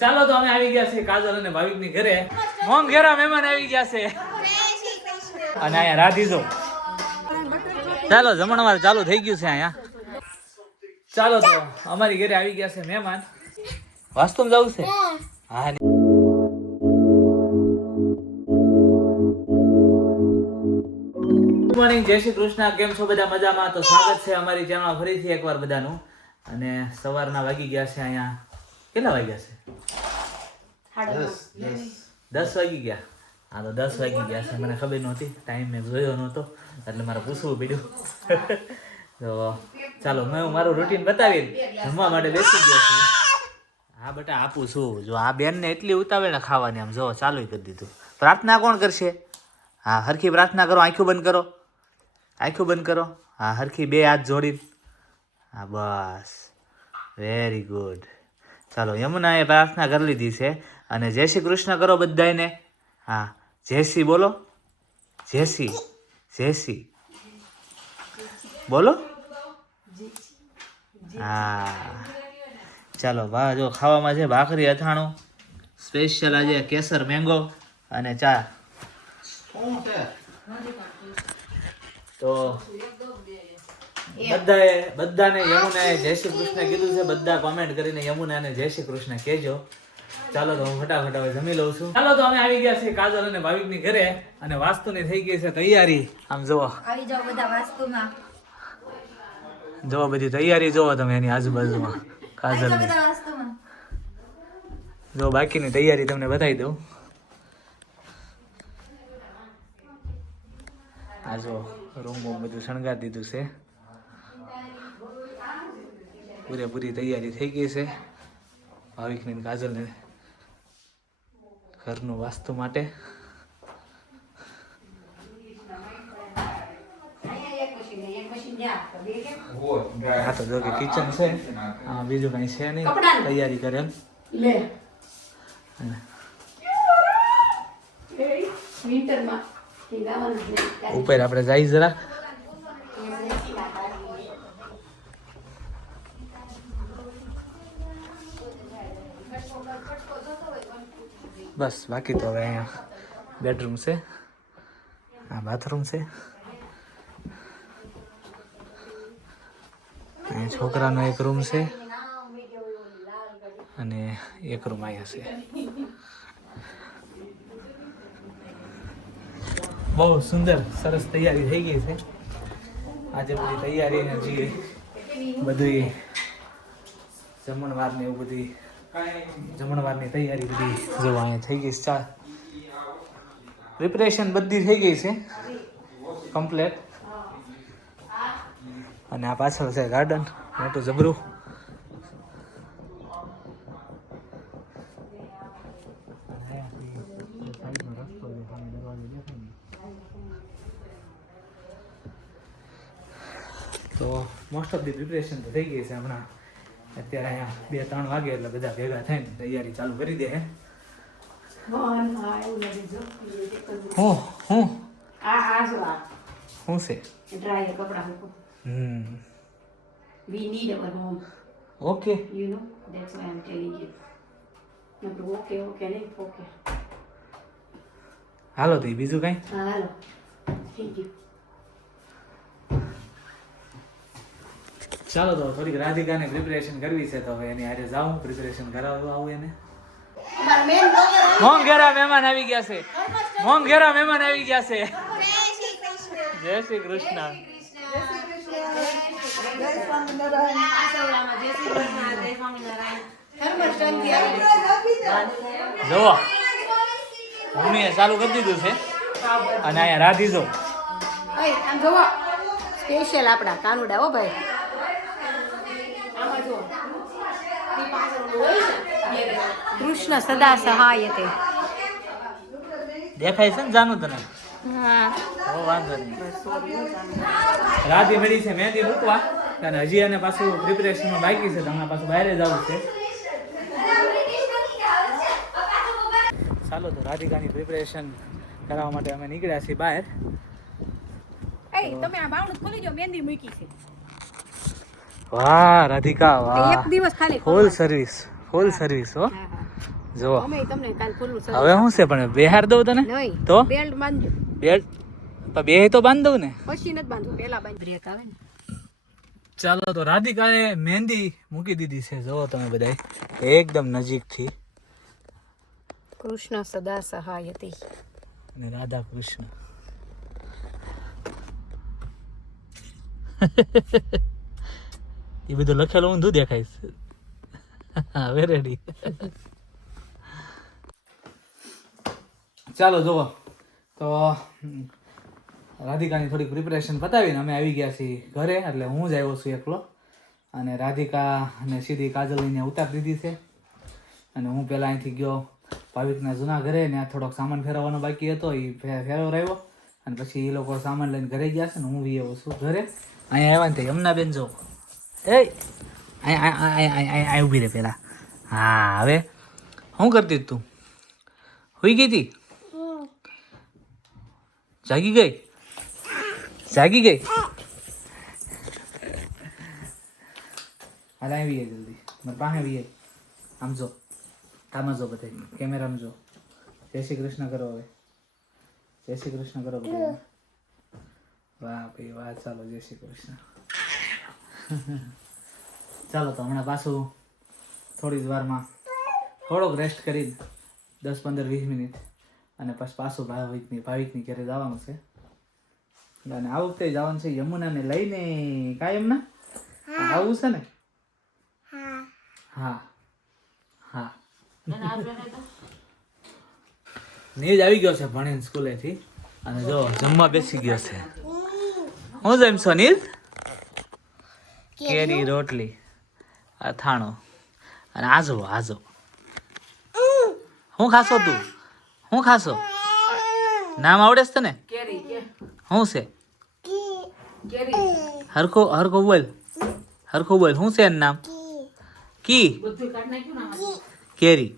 ચાલો તો અમે આવી ગયા છે કાજલ અને ભાવિક ની ઘરે. મોંઘ ઘેરા મહેમાન આવી ગયા છે અને અહીંયા રાધીજો. ચાલો જમણવાર ચાલુ થઈ ગયું છે અહીંયા. ચાલો તો અમારી ઘરે આવી ગયા છે મહેમાન. વાસ્તુમાં જવું છે? હા. ગુડ મોર્નિંગ, જય શ્રી કૃષ્ણ. કેમ છો બધા? મજામાં? તો સ્વાગત છે અમારી ચેનલમાં ફરીથી એકવાર બધાનું. અને સવારના વાગી ગયા છે અહીંયા. કેટલા વાગ્યા છે? 10 વાગી ગયા. હા તો 10 વાગી ગયા છે. મને ખબર નહોતી, ટાઈમ મેં જોયો નહોતો એટલે મારે પૂછવું પડ્યું. તો ચાલો મેં મારું રૂટીન બતાવીને જમવા માટે બેસી ગયો છું. હા બેટા આપું છું. જો આ બેનને એટલી ઉતાવળ ને ખાવાની, આમ જો ચાલુ કરી દીધું. પ્રાર્થના કોણ કરશે? હા હરખી પ્રાર્થના કરો. આંખો બંધ કરો, આંખો બંધ કરો. હા હરખી બે હાથ જોડીને. હા બસ, વેરી ગુડ. ચાલો યમુનાએ પ્રાર્થના કરી લીધી છે અને જય શ્રી કૃષ્ણ કરો બધાને. હા જય શ્રી બોલો. જય શ્રી, જય શ્રી બોલો. હા ચાલો વાહ. જો ખાવામાં છે ભાખરી, અથાણું, સ્પેશિયલ આજે કેસર મેંગો અને ચા. તો બધાને યમુનાએ જય શ્રી કૃષ્ણ કીધું છે. બધા કોમેન્ટ કરીને યમુનાને જય શ્રી કૃષ્ણ કહેજો. ચાલો તો હું ફટાફટ હવે જમી લઉં છું. ચાલો તો અમે આવી ગયા છીએ કાજલ અને ભાવિક ની ઘરે અને વાસ્તુની થઈ ગઈ છે તૈયારી. આમ જોવો, આવી જાઓ બધા વાસ્તુમાં. જોવો બધી તૈયારી જોવો તમે એની આજુબાજુમાં. કાજલ બધા વાસ્તુમાં. જો બાકીની તૈયારી તમને બતાવી દઉં. આ જો રૂમ બધું શણગાર દીધું છે. પૂરેપૂરી તૈયારી થઈ ગઈ છે ભાવિકની અને કાજલને ઘરનું વાસ્તુ માટે. હા તો જો કે કિચન છે, હા બીજું કઈ છે નહીં, તૈયારી કરે એમ. ઉપર આપણે જઈ જરા. બસ બાકી તો હવે અહીંયા બેડરૂમ છે, આ બાથરૂમ છે, અહીંયા છોકરાનો એક રૂમ છે અને એક રૂમ અહીંયા છે. બહુ સુંદર સરસ તૈયારી થઈ ગઈ છે. આજે બધી તૈયારી ને જે બધી જમણવાર ને એવું બધી જમણવારની તૈયારી બધી જો અહીંયા થઈ ગઈ છે. પ્રિપરેશન બધી થઈ ગઈ છે કમ્પ્લેટ. અને આ પાછળ છે ગાર્ડન મોટું જબરું. તો મોસ્ટ ઓફ ધી પ્રિપરેશન તો થઈ ગઈ છે. હમણાં અત્યારે અહીંયા 2-3 વાગે એટલે બધા ભેગા થઈને તૈયારી ચાલુ કરી દે. શું છે? ડ્રાય કપડા મૂકો. We need our home. Okay. You know, that's why I'm telling you. No, okay, નહીં okay. હાલો તો બીજું કઈ? હા હાલો. Thank you. ચાલો તો થોડીક રાધિકાને પ્રિપરેશન કરવી છે તો હવે એની હારે જાઉં, પ્રિપરેશન કરાવવા આવું એને. મોંઘ ઘેરા મહેમાન આવી ગયા છે. મોંઘ ઘેરા મહેમાન આવી ગયા છે. જય શ્રી કૃષ્ણ. જુઓ મમ્મીએ ચાલુ કરી દીધું છે અને અહીંયા રાધીજો. આમ જોવો સ્પેશિયલ આપડા કાનુડા હો ભાઈ. કૃષ્ણ સદા સહાયતે. દેખાય છે ને જાનું તને? હા વાંધો નહીં. રાધી મળી છે મહેંદી મૂકવા અને હજી એને પાછું પ્રિપરેશનમાં બાકી છે. તમને પાછું બહાર જવું છે. ચાલો તો રાધિકાની પ્રિપરેશન કરાવવા માટે અમે નીકળ્યા છીએ બહાર. તમે આ બાવણું ખોલી જો, મહેંદી મૂકી છે. વાહ રાધિકા વાહ, એક દિવસ ખાલી ફૂલ સર્વિસ, ફૂલ સર્વિસ હો. હા હા જો અમે તમને કાલ ફૂલ હવે શું છે પણ બેહાર દઉં તને નહીં તો બેલ્ટ બાંધજો બેલ્ટ બે તો બાંધ દઉં ને. પછી નથી બાંધવું પહેલા બાંધ બ્રેક આવે ને ચાલો તો રાધિકાએ મહેંદી મૂકી દીધી છે જો તમે બધા એકદમ નજીકથી. કૃષ્ણ સદા સહાયતી અને રાધા કૃષ્ણ એ બધું લખેલું ઊંધું દેખાઈશ. હવે રેડી. ચાલો જુઓ તો રાધિકાની થોડીક પ્રિપરેશન પતાવીને અમે આવી ગયા છીએ ઘરે. એટલે હું જ આવ્યો છું એકલો અને રાધિકા અને સીધી કાજલને ઉતારી દીધી છે. અને હું પહેલાં અહીંથી ગયો ભાવિકના જૂના ઘરે ને થોડોક સામાન ફેરવવાનો બાકી હતો એ ફેરવરાવ્યો અને પછી એ લોકો સામાન લઈને ઘરે ગયા છે ને હું બી આવ્યો છું ઘરે. અહીંયા આવ્યા ને યમુના બેન જો એ અહીં ઊભી રહે પહેલાં. હા હવે શું કરતી હતી તું? હોઈ ગઈ હતી? જાગી ગઈ? જાગી ગઈ? હાલ આવી જાય જલ્દી મારી પાસે આવી જાય. આમ જો આમાં જો બધા કેમેરામાં જો. જય શ્રી કૃષ્ણ કરો હવે. જય શ્રી કૃષ્ણ કરો બધા. વાહ ભાઈ વાહ. ચાલો જય શ્રી કૃષ્ણ. ચાલો તો હમણાં પાછું થોડી જ વારમાં થોડોક રેસ્ટ કરીને 10-15-20 મિનિટ અને પછી પાછું ભાવિકની ઘરે જવાનું છે. અને આ વખતે જવાનું છે યમુનાને લઈને. કાંઈ યમુના આવું છે ને? હા હા નીજ આવી ગયો છે ભણીને સ્કૂલેથી અને જો જમવા બેસી ગયો છે. હું જમશો નીલ? કેરી રોટલી અથાણો અને આજો આજો. શું ખાશો તું? શું ખાશો? નામ આવડે છે તને? કેરી કે શું છે? કેરી હરખો હરખો બોલ. હરખો બોલ. શું છે એનું નામ? કી બધું કાઢ નાખ્યું ને કેરી.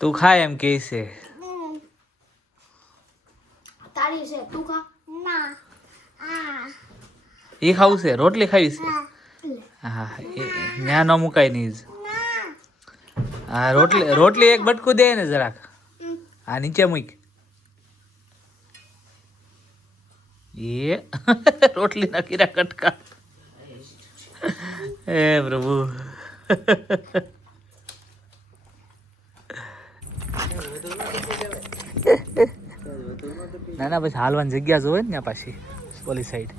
તું ખાય એમ કે છે. તારી છે તું ખા એ ખાવું છે? રોટલી ખાવી છે? હા ત્યાં ન મુકાય નહીં. હા રોટલી એક બટકું દે ને જરાક. હા નીચે મૂક. એ રોટલી ના કીરા કટકા. હે પ્રભુ. ના ના પછી હાલવાની જગ્યા જોવે ને ત્યાં પાછી ઓલી સાઈડ.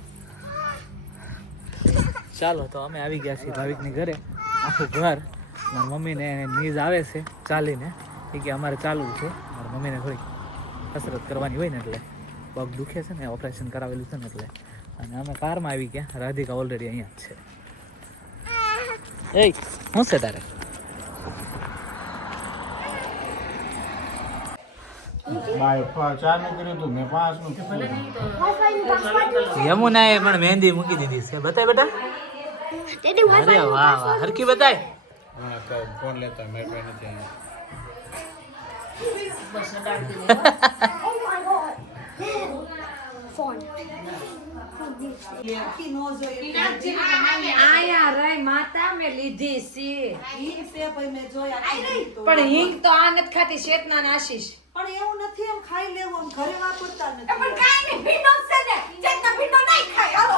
ચાલો તો અમે આવી ગયા છીએ ભાવિકની ઘરે. આખું ઘર મારી મમ્મીને નીજ આવે છે ચાલીને. એ કે અમારે ચાલવું છે. મારી મમ્મીને થોડીક કસરત કરવાની હોય ને એટલે પગ દુખે છે ને ઓપરેશન કરાવેલું છે ને એટલે. અને અમે કારમાં આવી ગયા. રાધિકા ઓલરેડી અહીંયા જ છે. એ શું છે તારે? યમુનાએ પણ મહેંદી મૂકી દીધી છે. બતાય બેટા. અરે વાહ વાહ. હરકી બતાય. ફોન લેતા મેં નથી. આયા રે માતા મે લીધી છે પણ હિંગ તો આ નથી ખાતી. શેતના ને આશીષ પણ એવું નથી એમ ખાઈ લેવું એમ ઘરે વાપરતા નથી. પણ કાઈ નહીં ભીંડો છે ને ચેતના ભીંડો નહીં ખાય. હાલો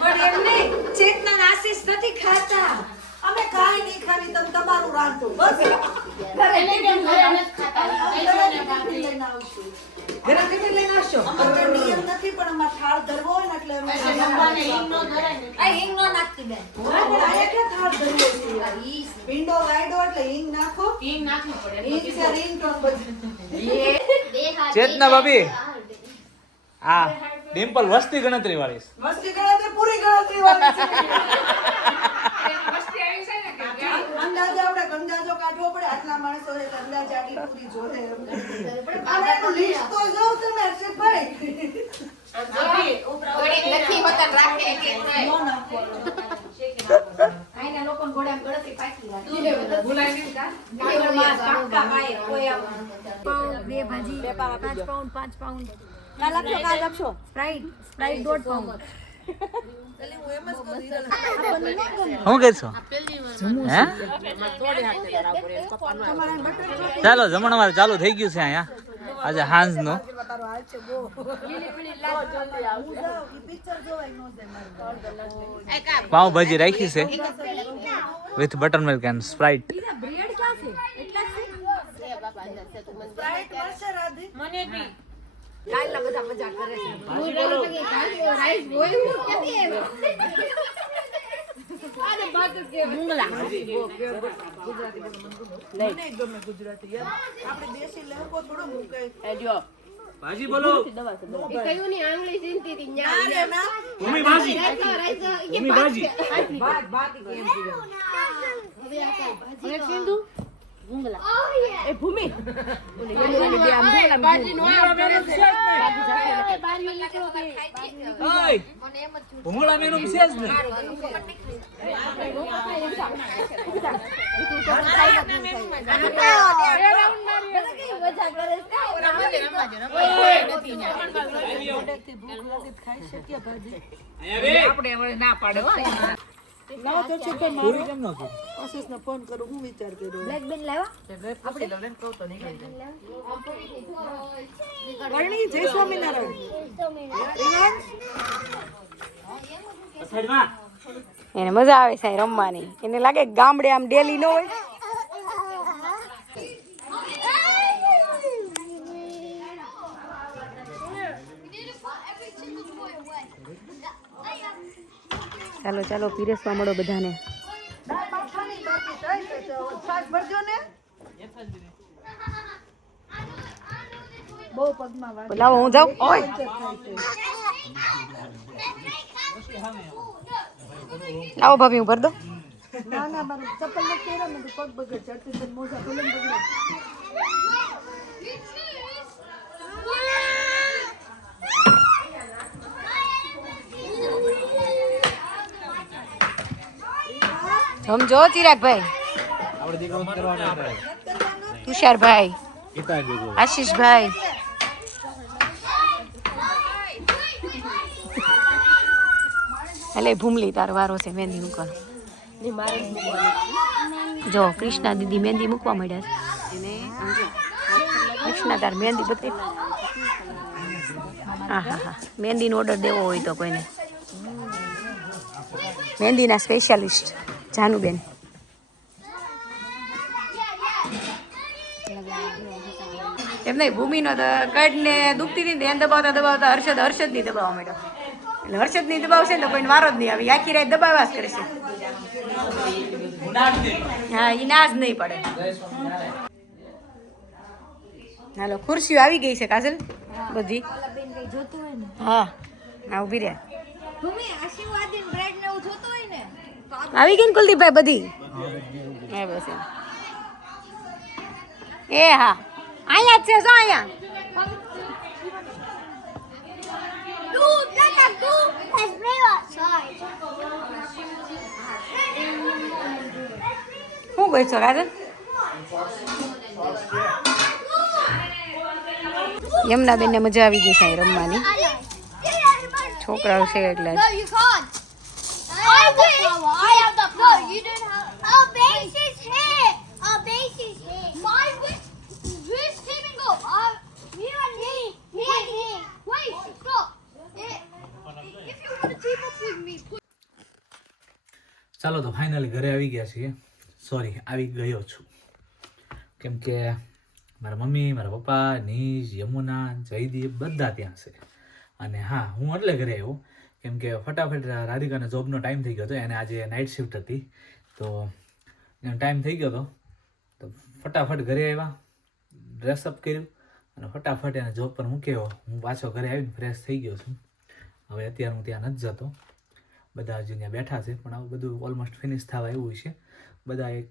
પણ એમને ચેતના ને આશીષ નથી ખાતા. અમે કાઈ નહીં ખાવી તમે તમારું રાંધો બસ. ઘરે કેમ ઘરે નથી ટિફિન લઈને આવશું. ઘરે ટિફિન લઈને આવશો? અમારો તો નિયમ નથી પણ અમાર થાળ ધરવો હોય ને એટલે અમે આ હિંગ નો નાખતી બેન. હા, પણ આયા ક્યાં થાળ ધરવો છે? ભીંડો વાયડો એટલે હિંગ નાખો. હિંગ છે રિંગટોન બધું. ચેતના ભાભી આ ડિમ્પલ વસ્તી ગણતરી વાળી છે. મસ્તી ગણતરી પૂરી ગણતરી વાળી છે. અંદાજો આપણે અંદાજો કાઢવો પડે. આટલા માણસો છે એટલે અંદાજ આટલી પૂરી જોડે એમ. પણ એનું લિસ્ટ તો જોવ તમે હર્ષદભાઈ. નો નાખવાનો. આઈના લોકોને ઘોડામાં ગણતરી પાકી રાખી. ભૂલાઈ નહીં કા? કાકા ભાઈ કોઈ આમ બે ભાજી 5 પાઉન્ડ 5 પાઉન્ડ કાલ આપશો સ્પ્રાઇટ 1.5 પાઉન્ડ શું કરશો હે ચાલો જમણવાર ચાલુ થઈ ગયું છે અહીંયા આજે હાંજનું પાઉંભાજી રાખી છે with butter milk and Sprite bread ક્યાં છે એટલા મને બી કાલના બધા મજા કરે છે રાઈસ હોય હું કેતી આને બાત કે મુંગલા મને ગમે ગુજરાતી યાર આપણે દેશી લેંગો થોડો મૂકે એડિયો ભાજી બોલો એ કયું ની આંગળી ચિંતી હતી ના રે ના ભૂમિ ભાજી ભૂમિ ભાજી ભાત કેમ કીધું હવે સિંધુ મુંગલા એ ભૂમિ ઓલે યમુનાની બે આમ મુંગલા ભાજી નો બારી નીકળો ઓય ભૂંગળા મેનું છે જ ને આપણે હવે ના પાડે હો ના તો છે પણ મારું કેમ ન કરું આશીષને ફોન કરું હું વિચાર કર્યો બ્લેક બેન લાવ્યા આપણે લવલેન કહું તો નહીં વર્ણી જય સ્વામિનારાયણ એને મજા આવે છે રમવાની એને લાગે ગામડે આમ ડેલી ન હોય ચાલો ચાલો પીરસવા મળો બધાને બહુ પગમાં વાગે લાવો હું જાઉં ઓય લાવો ભાભી હું ભર દો ના ના મારું ચપ્પલ નથી પહેર્યા મેં તો પગ બગડ ચડતી તો મોજા ભલે બગડે સમજો ચિરાગભાઈ આપણે દીકરો કરવાનો તુષારભાઈ પિતા દીકરો આશીષભાઈ એટલે ભૂમલી તાર વારો છે મહેંદી મૂકવાનો જો કૃષ્ણા દીદી મહેંદી મૂકવા માંડ્યા છે કૃષ્ણા તાર મહેંદી બધી હા હા હા મહેંદીનો ઓર્ડર દેવો હોય તો કોઈને મહેંદીના સ્પેશિયાલિસ્ટ જાનુબેન એમ નહીં ભૂમિનો કડ ને દુખતી હતી એને દબાવતા દબાવતા હર્ષદ ની દબાવવા માંડ્યો એટલે હર્ષદ ની દબાવશે ને તો કોઈને વારો જ નહીં આવે આખી રાત દબાવવા જ કરશે હા એ ના જ નહીં પડે હાલો ખુરશીઓ આવી ગઈ છે કાજલ બધી હા હા ઉભી રહ્યા આવી ગઈ ને કુલદીપભાઈ બધી હા બસ એ હા અહીંયા જ છે જો અહીંયા શું કરશો કાજલ યમુનાબેન ને મજા આવી ગઈ છે રમવાની છોકરાઓ છે એટલે No, you can't. I have the power. No, you don't have. Our base is here. Our base is here. Who's teaming up? Me and me. Me and me. Wait, stop. If you want to team up with me, put. ચાલો તો finally ઘરે આવી ગયા છીએ sorry આવી ગયો છું કેમ કે મારા મમ્મી મારા પપ્પા નીજ યમુના જયદીપ બધા ત્યાં છે અને હા હું એટલે ઘરે આવ્યો કેમ કે ફટાફટ રાધિકાને જોબનો ટાઈમ થઈ ગયો હતો એને આજે નાઇટ શિફ્ટ હતી તો એનો ટાઈમ થઈ ગયો હતો તો ફટાફટ ઘરે આવ્યા ડ્રેસઅપ કર્યું અને ફટાફટ એને જોબ પર મૂક્યો હું પાછો ઘરે આવીને ફ્રેશ થઈ ગયો છું હવે અત્યારે હું ત્યાં નથી જતો બધા હજી ત્યાં બેઠા છે પણ આવું બધું ઓલમોસ્ટ ફિનિશ થવા આવ્યું છે બધા એક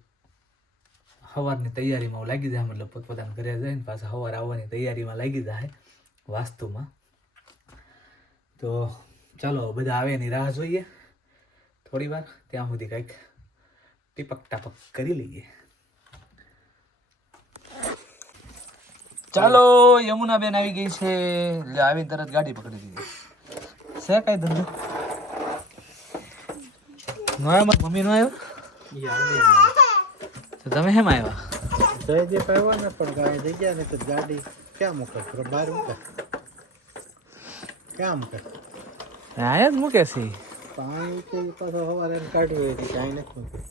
સવારની તૈયારીમાં લાગી જાય મતલબ પોતપોતાના ઘરે જાય ને પાછા સવાર આવવાની તૈયારીમાં લાગી જાય વાસ્તુમાં તો ચાલો બધા આવે એની રાહ જોઈએ થોડી વાર ત્યાં સુધી કંઈક ટીપક ટાપક કરી લઈએ ચાલો યમુના બેન આવી ગઈ છે લે આવી તરત ગાડી પકડી દીધી છે કઈ ધંધો નો આવ્યો મારી મમ્મી નો આવ્યો તો તમે હેમ આવ્યા જયદીપ આવ્યો ને પણ ગાડી જગ્યા ને તો ગાડી ક્યાં મૂકે બહાર મૂકે ક્યાં મૂકે આયા જ મૂકે છે પાણી તો પાછો સવારે કાઢ્યું હોય કાંઈ નથી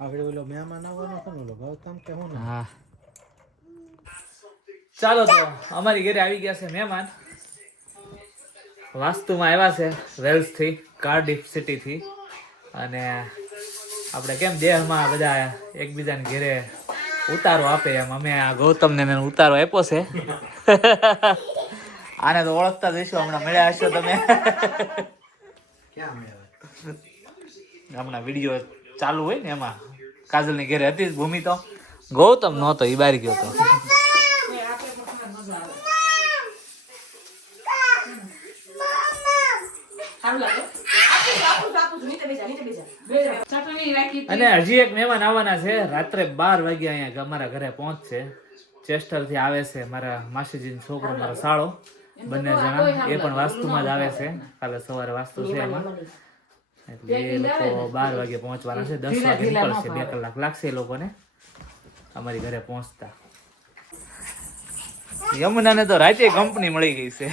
આપણે ઓલો મહેમાન આવવાનો છે ને ઓલો ગૌતમ કે હું ને હા ચાલો તો અમારી ઘરે આવી ગયા છે મહેમાન વાસ્તુમાં આવ્યા છે વેલ્સ થી કાર્ડિફ સિટી થી અને આપણે કેમ દેહમાં બધા એકબીજાને ઘરે ઉતારો આપે એમ અમે આ ગૌતમને મેં ઉતારો આપ્યો છે આને તો ઓળખતા જઈશું હમણાં મળ્યા હશો તમે ક્યાં મેળવે હમણાં વિડીયો ચાલુ હોય ને એમાં કાજલની ઘરે હતી જ ભૂમિ તો ગૌતમ નહોતો ઈ બારી ગયો તો અને હજી એક મહેમાન આવવાના છે રાત્રે 12 વાગે અહીંયા અમારા ઘરે પહોંચશે ચેસ્ટર થી આવે છે મારા માસીજીનો છોકરો મારો સાળો બંને જણા એ પણ વાસ્તુમાં જ આવે છે કાલે સવારે વાસ્તુ છે એમાં એટલે એ લોકો 12 વાગે પહોંચવાના છે 10 વાગે નીકળશે 2 કલાક લાગશે એ લોકોને અમારી ઘરે પહોંચતા યમુનાને તો રાતે કંપની મળી ગઈ છે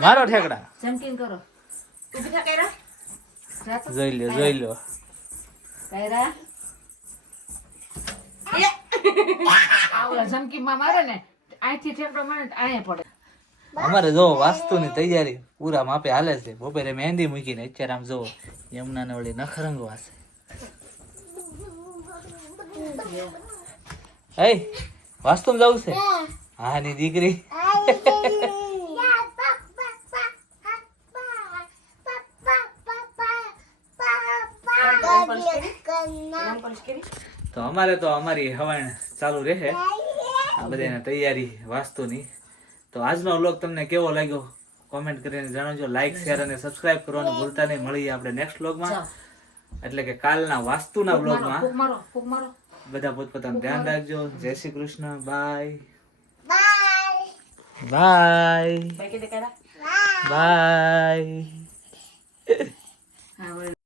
મારો ઠેકડા જમકીન કરો ઊભી થા કર્યા જોઈ લો કર્યા આવલા જમકીમાં મારે ને અહીંથી ઠેકડો મારે ને અહીંયા પડે અમારે જો વાસ્તુની તૈયારી પૂરા માપે હાલે છે બપોરે મહેંદી મૂકીને અત્યારે આમ જો યમુનાને ઓલી નખરંગવા છે હે વાસ્તુમાં જવું છે હા ની દીકરી તો અમારે તો અમારી હવાણ ચાલુ રહે આ બધાને તૈયારી વાસ્તુની તો આજનો વ્લોગ તમને કેવો લાગ્યો કોમેન્ટ કરીને જણાવજો લાઈક શેર અને સબસ્ક્રાઇબ કરવાનું ભૂલતા નહીં મળીએ આપણે નેક્સ્ટ વ્લોગમાં એટલે કે કાલના વાસ્તુના વ્લોગમાં ફૂક મારો બધા પોતપોતાનું ધ્યાન રાખજો જય શ્રી કૃષ્ણ બાય બાય ભાઈ કે કર્યા બાય હા